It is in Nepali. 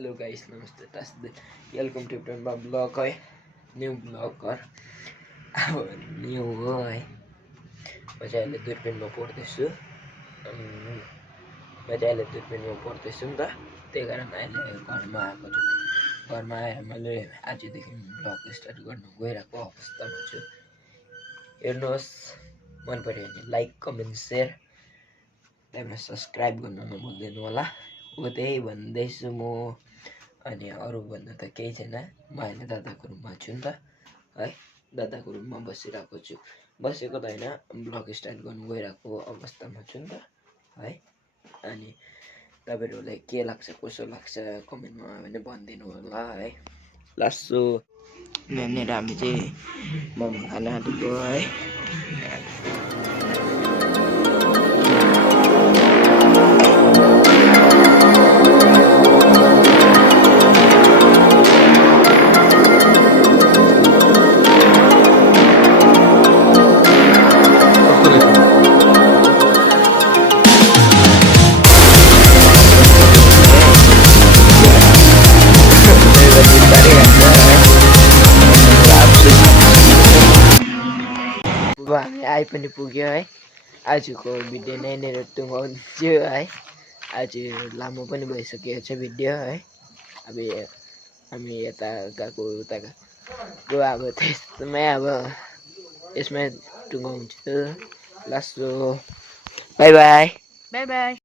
हेलो गाइस, नमस्ते तास्दै वेलकम टु ब्रह्मा ब्लग है। न्यू ब्लगर अब न्यू हो है। म चाहिँ अहिले दुर्पिनमा पढ्दैछु। नि त त्यही कारण अहिले घरमा आएको छु। घरमा आएर मैले आजदेखि ब्लग स्टार्ट गर्न गइरहेको अवस्थामा छु। हेर्नुहोस्, मन पर्यो भने लाइक कमेन्ट सेयर त्यहाँबाट सब्सक्राइब गर्न नभुल्दिनु होला। हो त्यही भन्दैछु म। अनि अरू भन्नु त केही छैन। म अहिले दादाको रुममा छु नि त है। दादाको रुममा बसिरहेको छु। बसेको त होइन, ब्लग स्टार्ट गर्नु गइरहेको अवस्थामा छु नि त है। अनि तपाईँहरूलाई के लाग्छ कसो लाग्छ कमेन्टमा भने भनिदिनु होला है। लासो यहाँनिर हामी चाहिँ मोमो खान आँटेको है। हामी आइ पनि पुग्यो है। आजको भिडियो यहाँनिर टुङ्गाउँछु है। आज लामो पनि भइसकेको छ भिडियो है। अब हामी यता गएको उता गएको अब त्यसमै अब यसमै टुङ्गाउँछु। लासो बाई बाई।